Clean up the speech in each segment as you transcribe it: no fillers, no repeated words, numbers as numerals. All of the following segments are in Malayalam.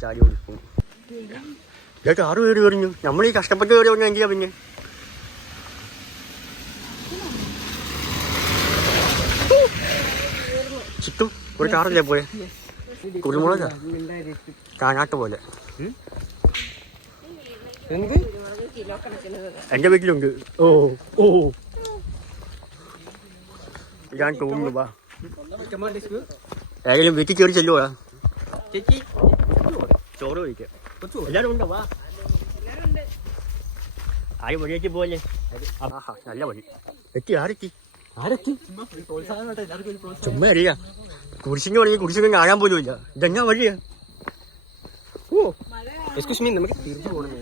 ചാടി ഓടിക്കും. ഇതൊക്കെ 6 പേര് പറഞ്ഞു. നമ്മളീ കഷ്ടപ്പെട്ട് കയറി പറഞ്ഞാൽ എന്തിനാ പിന്നെ? ചുറ്റും ഒരു കാറല്ലേ പോയെ? കുരുമുളകാ കാനാട്ട് പോലെ. എന്റെ വീട്ടിലുണ്ട്. ഓ ഓ ഞാൻ തോന്നുന്നു. വാ ഏതെങ്കിലും വീട്ടിൽ കയറി ചെല്ലുവാ. ചോറ് കഴിക്കാം. എല്ലാരും ഉണ്ടോ? വാ. ആരും വഴിയേക്ക് പോലെ. ആഹാ നല്ല വഴി. എത്തി. ആരെത്തി? ചുമ്മാ അറിയാ. കുരിശിന് പറഞ്ഞ് കുരിശൊക്കെ കാണാൻ പോലും ഇല്ല. ഇതെന്നാ വഴിയാ? ഓ എക്സ്ക്യൂസ് മീ, നമുക്ക് തിരിച്ചു പോകണേ.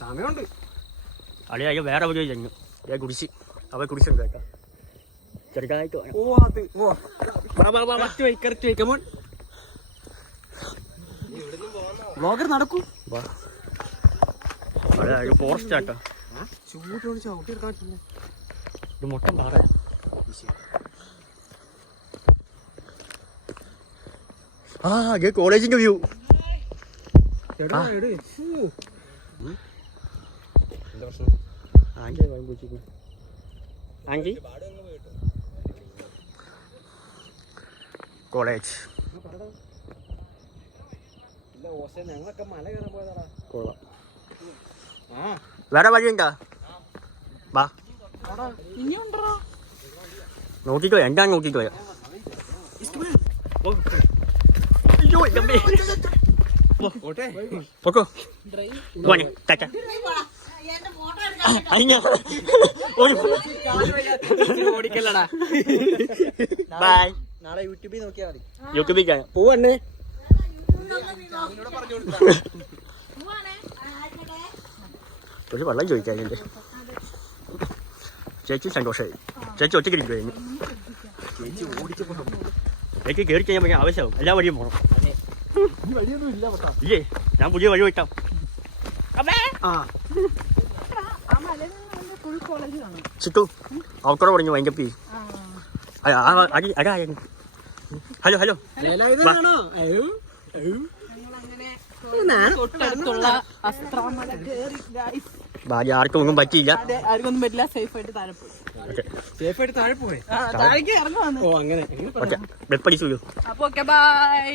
സമയമുണ്ട്. അളിയാ വേറെ വഴി ചെന്നു. കുരിശ് അവ കുരിശുണ്ട് കേട്ടോ. ചെറുതായിട്ട് നടക്കൂ. ഫോറസ്റ്റ് ആട്ടോ. ഇത് മൊത്തം പാറ. ആ കോളേജിന്റെ വ്യൂ. കോളേജ് വേറെ വഴിയുണ്ടോ? വാ നോക്കിക്കോ. എന്താണ് നോക്കിക്കോ. ബൈ. നാളെ യൂട്യൂബിൽ നോക്കിയാൽ മതി. യൂട്യൂബിൽ പോവണ്ണേ. ഒരു വെള്ളം ചോദിക്കാനുണ്ട്. ചേച്ചി സന്തോഷമായി. ചേച്ചി ഒറ്റയ്ക്ക് ഇരിക്കുവായിരുന്നു. ചേച്ചി ഓടിച്ചപ്പോൾ ചേച്ചി കയറി കഴിഞ്ഞാൽ ഭയങ്കര ആവശ്യമാവും. എല്ലാ വഴിയും പോകണം. ഇല്ലേ ഞാൻ പുതിയ വഴി വിട്ടാം. ചുട്ടു അവക്കോടെ പറഞ്ഞു വൈകപ്പി. Hello hello. ഭാര്യ ആർക്കും ഒന്നും പറ്റിയില്ല. ആർക്കൊന്നും പറ്റില്ല. സേഫ് ആയിട്ട് താഴെ പോയി. വെപ്പടിച്ചു. അപ്പൊ ഓക്കെ ബൈ.